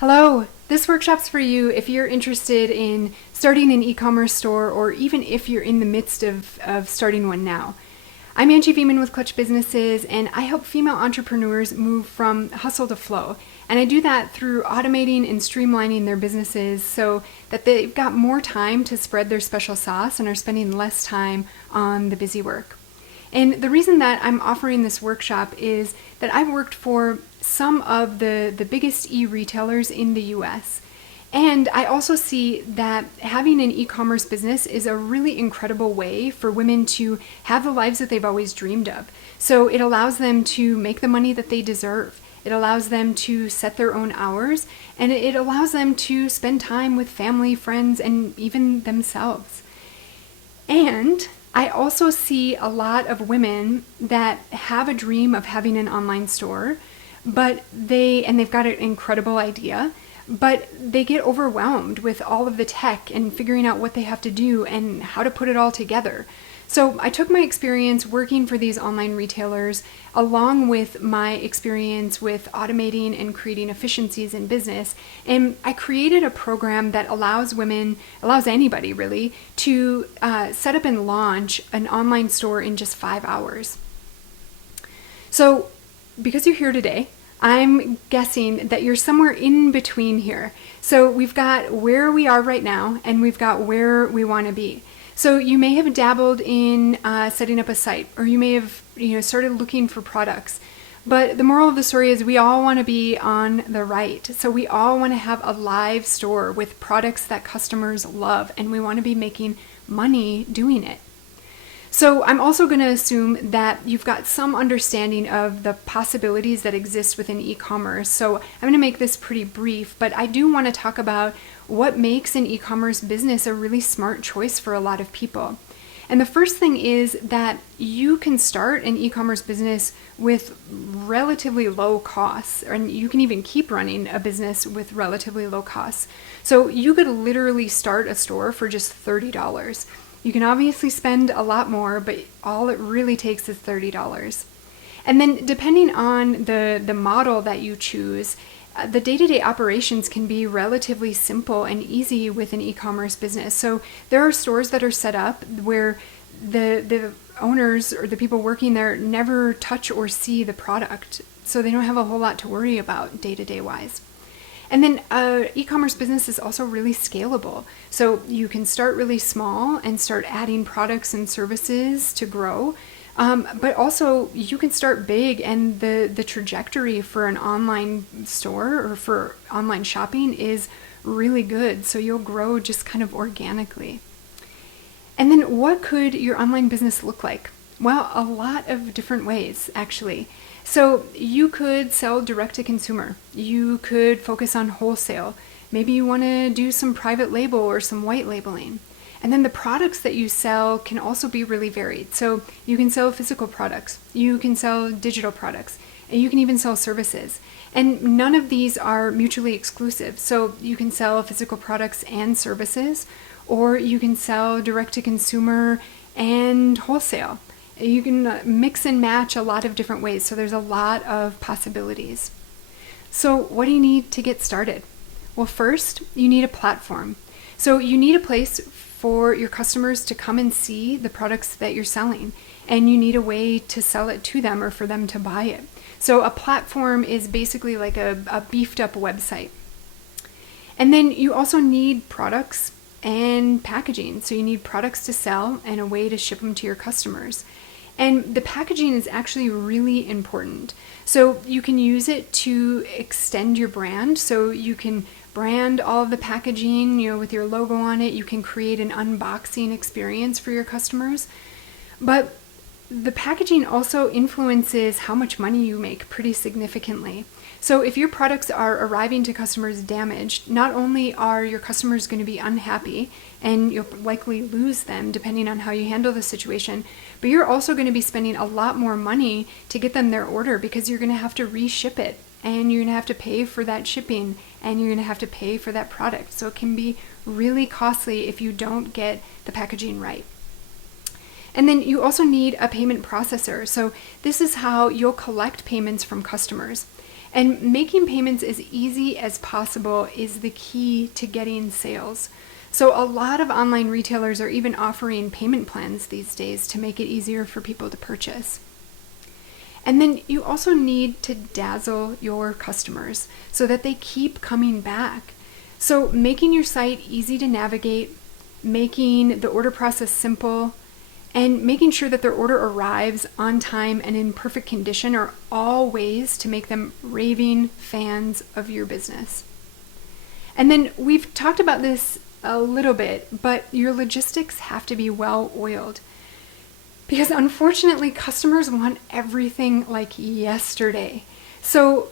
Hello, this workshop's for you if you're interested in starting an e-commerce store or even if you're in the midst of starting one now. I'm Angie Viehman with Clutch Businesses, and I help female entrepreneurs move from hustle to flow. And I do that through automating and streamlining their businesses so that they've got more time to spread their special sauce and are spending less time on the busy work. And the reason that I'm offering this workshop is that I've worked for some of the biggest e-retailers in the US. And I also see that having an e-commerce business is a really incredible way for women to have the lives that they've always dreamed of. So it allows them to make the money that they deserve. It allows them to set their own hours, and it allows them to spend time with family, friends, and even themselves. And I also see a lot of women that have a dream of having an online store, but they've got an incredible idea, but they get overwhelmed with all of the tech and figuring out what they have to do and how to put it all together. So I took my experience working for these online retailers along with my experience with automating and creating efficiencies in business, and I created a program that allows anybody really, to set up and launch an online store in just 5 hours. So because you're here today, I'm guessing that you're somewhere in between here. So we've got where we are right now and we've got where we want to be. So you may have dabbled in setting up a site, or you may have started looking for products. But the moral of the story is we all want to be on the right. So we all want to have a live store with products that customers love, and we want to be making money doing it. So I'm also going to assume that you've got some understanding of the possibilities that exist within e-commerce. So I'm going to make this pretty brief, but I do want to talk about what makes an e-commerce business a really smart choice for a lot of people. And the first thing is that you can start an e-commerce business with relatively low costs, and you can even keep running a business with relatively low costs. So you could literally start a store for just $30. You can obviously spend a lot more, but all it really takes is $30. And then depending on the model that you choose, the day-to-day operations can be relatively simple and easy with an e-commerce business. So there are stores that are set up where the owners or the people working there never touch or see the product, so they don't have a whole lot to worry about day-to-day wise. And then e-commerce business is also really scalable. So you can start really small and start adding products and services to grow. But also you can start big, and the trajectory for an online store or for online shopping is really good. So you'll grow just kind of organically. And then what could your online business look like? Well, a lot of different ways, actually. So you could sell direct to consumer. You could focus on wholesale. Maybe you want to do some private label or some white labeling. And then the products that you sell can also be really varied. So you can sell physical products, you can sell digital products, and you can even sell services. And none of these are mutually exclusive. So you can sell physical products and services, or you can sell direct to consumer and wholesale. You can mix and match a lot of different ways, so there's a lot of possibilities. So what do you need to get started? Well, first, you need a platform. So you need a place for your customers to come and see the products that you're selling, and you need a way to sell it to them or for them to buy it. So a platform is basically like a beefed up website. And then you also need products and packaging. So you need products to sell and a way to ship them to your customers. And the packaging is actually really important. So you can use it to extend your brand. So you can brand all of the packaging, with your logo on it. You can create an unboxing experience for your customers. But the packaging also influences how much money you make pretty significantly. So if your products are arriving to customers damaged, not only are your customers going to be unhappy, and you'll likely lose them depending on how you handle the situation, but you're also going to be spending a lot more money to get them their order, because you're going to have to reship it, and you're going to have to pay for that shipping, and you're going to have to pay for that product. So it can be really costly if you don't get the packaging right. And then you also need a payment processor. So this is how you'll collect payments from customers. And making payments as easy as possible is the key to getting sales. So a lot of online retailers are even offering payment plans these days to make it easier for people to purchase. And then you also need to dazzle your customers so that they keep coming back. So making your site easy to navigate, making the order process simple, and making sure that their order arrives on time and in perfect condition are all ways to make them raving fans of your business. And then we've talked about this a little bit, but your logistics have to be well oiled. Because unfortunately, customers want everything like yesterday. So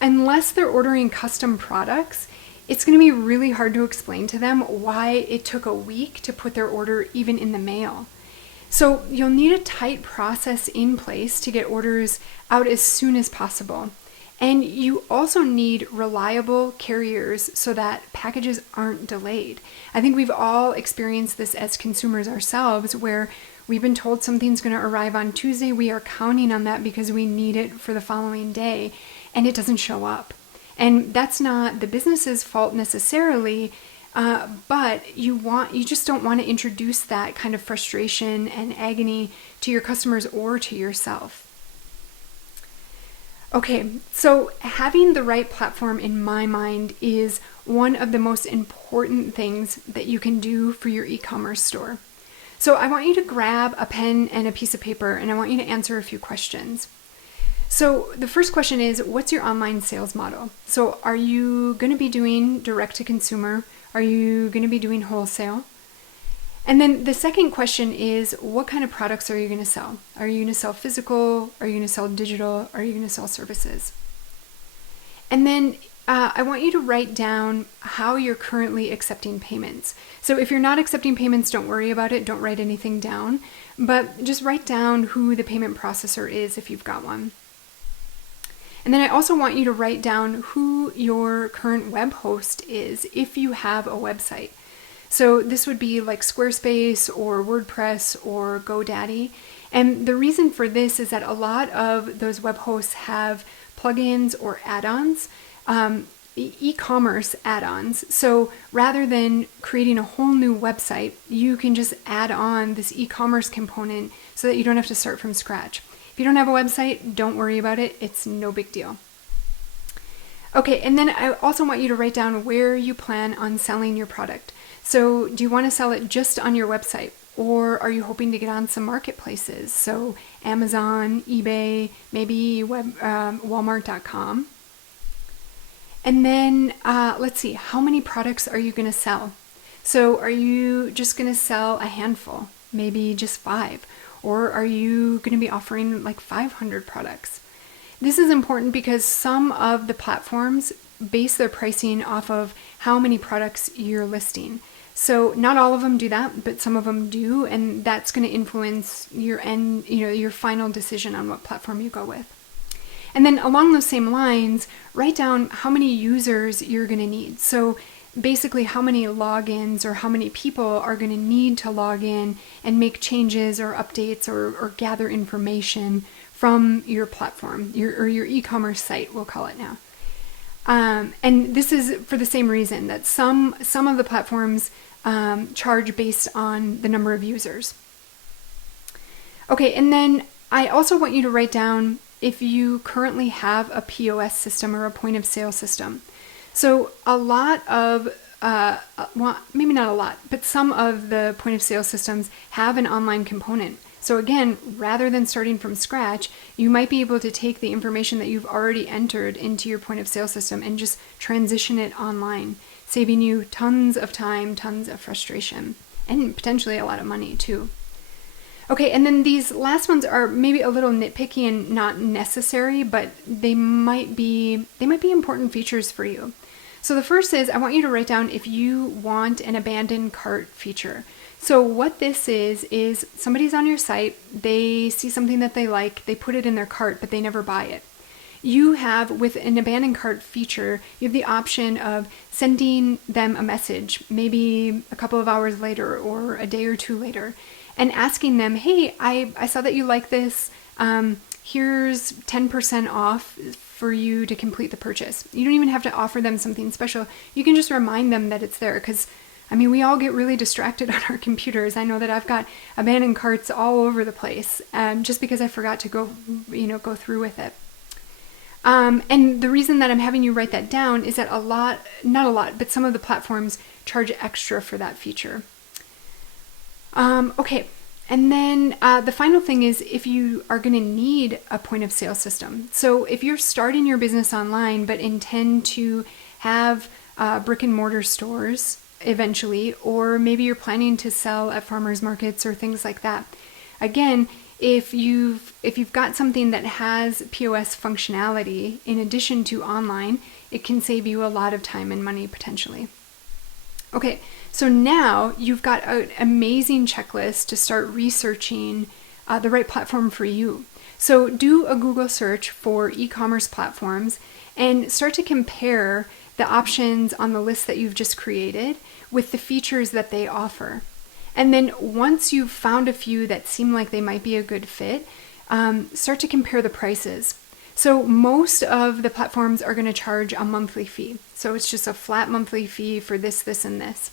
unless they're ordering custom products, it's going to be really hard to explain to them why it took a week to put their order even in the mail. So you'll need a tight process in place to get orders out as soon as possible. And you also need reliable carriers so that packages aren't delayed. I think we've all experienced this as consumers ourselves, where we've been told something's going to arrive on Tuesday. We are counting on that because we need it for the following day, and it doesn't show up. And that's not the business's fault necessarily, but you just don't want to introduce that kind of frustration and agony to your customers or to yourself. Okay, so having the right platform in my mind is one of the most important things that you can do for your e-commerce store. So I want you to grab a pen and a piece of paper, and I want you to answer a few questions. So the first question is, what's your online sales model? So are you going to be doing direct to consumer? Are you going to be doing wholesale? And then the second question is, what kind of products are you going to sell? Are you going to sell physical? Are you going to sell digital? Are you going to sell services? And then I want you to write down how you're currently accepting payments. So if you're not accepting payments, don't worry about it. Don't write anything down, but just write down who the payment processor is if you've got one. And then I also want you to write down who your current web host is if you have a website. So this would be like Squarespace or WordPress or GoDaddy. And the reason for this is that a lot of those web hosts have plugins or add-ons, e-commerce add-ons. So rather than creating a whole new website, you can just add on this e-commerce component so that you don't have to start from scratch. If you don't have a website, don't worry about it. It's no big deal. Okay, and then I also want you to write down where you plan on selling your product. So do you want to sell it just on your website, or are you hoping to get on some marketplaces? So Amazon, eBay, maybe Walmart.com. And then let's see, how many products are you going to sell? So are you just going to sell a handful, maybe just 5? Or are you going to be offering like 500 products? This is important because some of the platforms base their pricing off of how many products you're listing. So not all of them do that, but some of them do, and that's going to influence your final decision on what platform you go with. And then along those same lines, write down how many users you're going to need. So basically how many logins or how many people are going to need to log in and make changes or updates or gather information from your platform, your e-commerce site, we'll call it now. And this is for the same reason that some of the platforms charge based on the number of users. Okay, and then I also want you to write down if you currently have a POS system or a point of sale system. So a lot of, well, maybe not a lot, but some of the point of sale systems have an online component. So again, rather than starting from scratch, you might be able to take the information that you've already entered into your point of sale system and just transition it online, saving you tons of time, tons of frustration, and potentially a lot of money too. Okay, and then these last ones are maybe a little nitpicky and not necessary, but they might be important features for you. So the first is I want you to write down if you want an abandoned cart feature. So what this is somebody's on your site, they see something that they like, they put it in their cart, but they never buy it. You have, with an abandoned cart feature, you have the option of sending them a message, maybe a couple of hours later or a day or two later, and asking them, hey, I saw that you like this, here's 10% off for you to complete the purchase. You don't even have to offer them something special. You can just remind them that it's there, because we all get really distracted on our computers. I know that I've got abandoned carts all over the place, just because I forgot to go through with it. And the reason that I'm having you write that down is that not a lot, but some of the platforms charge extra for that feature. Okay. And then the final thing is, if you are going to need a point of sale system. So if you're starting your business online but intend to have brick and mortar stores eventually, or maybe you're planning to sell at farmers markets or things like that. Again, if you've got something that has POS functionality in addition to online, it can save you a lot of time and money potentially. Okay, so now you've got an amazing checklist to start researching the right platform for you. So do a Google search for e-commerce platforms and start to compare the options on the list that you've just created with the features that they offer. And then once you've found a few that seem like they might be a good fit, start to compare the prices. So most of the platforms are going to charge a monthly fee. So it's just a flat monthly fee for this, this, and this.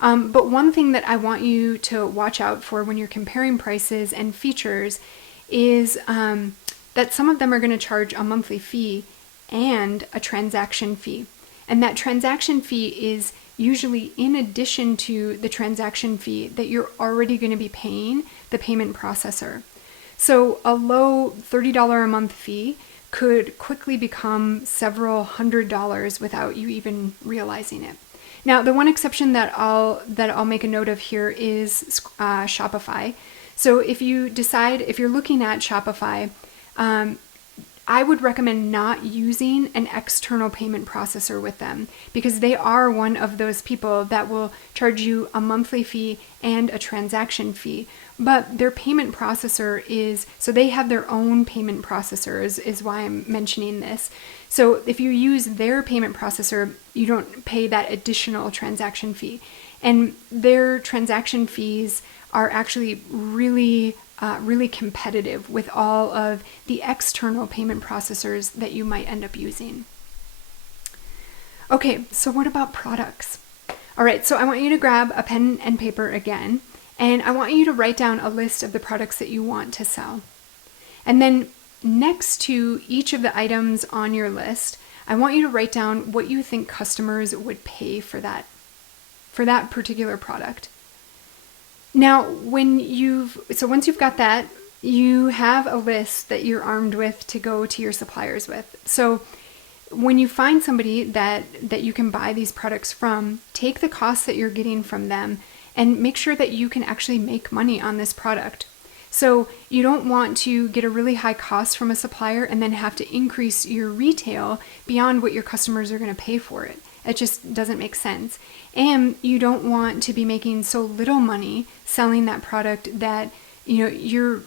But one thing that I want you to watch out for when you're comparing prices and features is that some of them are going to charge a monthly fee and a transaction fee. And that transaction fee is usually in addition to the transaction fee that you're already going to be paying the payment processor. So a low $30 a month fee could quickly become several $100s without you even realizing it. Now, the one exception that I'll make a note of here is Shopify. So if you're looking at Shopify, I would recommend not using an external payment processor with them, because they are one of those people that will charge you a monthly fee and a transaction fee. But their payment processor so they have their own payment processors, is why I'm mentioning this. So if you use their payment processor, you don't pay that additional transaction fee. And their transaction fees are actually really competitive with all of the external payment processors that you might end up using. Okay, so what about products? All right, so I want you to grab a pen and paper again, and I want you to write down a list of the products that you want to sell. And then next to each of the items on your list, I want you to write down what you think customers would pay for that particular product. Now, once you've got that, you have a list that you're armed with to go to your suppliers with. So when you find somebody that you can buy these products from, take the costs that you're getting from them and make sure that you can actually make money on this product. So you don't want to get a really high cost from a supplier and then have to increase your retail beyond what your customers are going to pay for it. It just doesn't make sense. And you don't want to be making so little money selling that product that you're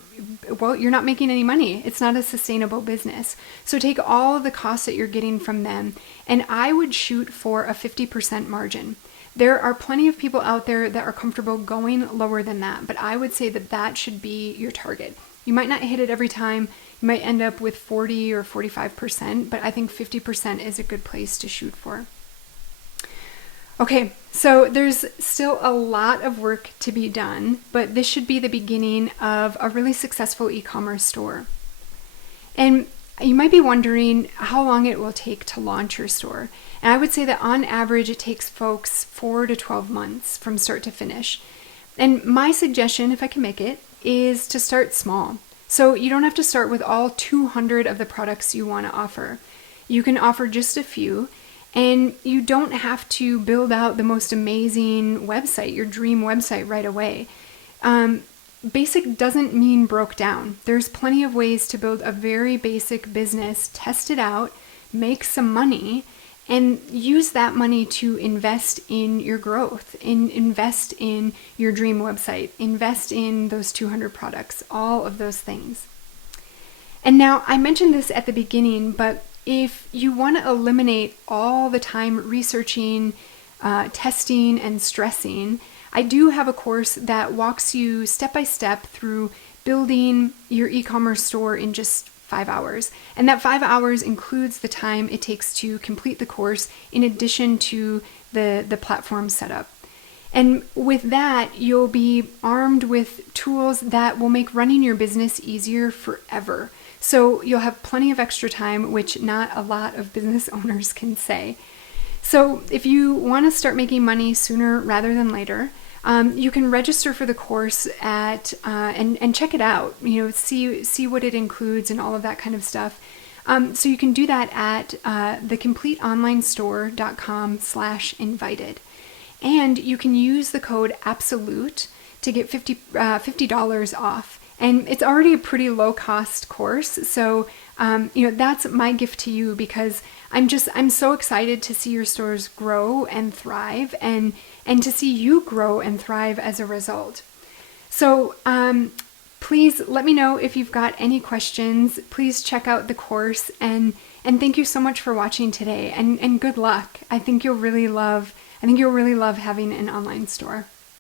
not making any money. It's not a sustainable business. So take all of the costs that you're getting from them, and I would shoot for a 50% margin. There are plenty of people out there that are comfortable going lower than that, but I would say that should be your target. You might not hit it every time. You might end up with 40 or 45%, but I think 50% is a good place to shoot for. Okay, so there's still a lot of work to be done, but this should be the beginning of a really successful e-commerce store. And you might be wondering how long it will take to launch your store. And I would say that on average, it takes folks 4 to 12 months from start to finish. And my suggestion, if I can make it, is to start small. So you don't have to start with all 200 of the products you want to offer. You can offer just a few. And you don't have to build out the most amazing website, your dream website, right away. Basic doesn't mean broke down. There's plenty of ways to build a very basic business, test it out, make some money, and use that money to invest in your growth, invest in your dream website, invest in those 200 products, all of those things. And now, I mentioned this at the beginning, but if you want to eliminate all the time researching, testing, and stressing, I do have a course that walks you step by step through building your e-commerce store in just 5 hours. And that 5 hours includes the time it takes to complete the course in addition to the platform setup. And with that, you'll be armed with tools that will make running your business easier forever. So you'll have plenty of extra time, which not a lot of business owners can say. So if you want to start making money sooner rather than later, you can register for the course at and check it out. See what it includes and all of that kind of stuff. So you can do that at thecompleteonlinestore.com/invited. And you can use the code ABSOLUTE to get $50 off. And it's already a pretty low cost course. So, that's my gift to you, because I'm so excited to see your stores grow and thrive, and to see you grow and thrive as a result. So, please let me know if you've got any questions. Please check out the course, and thank you so much for watching today, and good luck. I think you'll really love having an online store.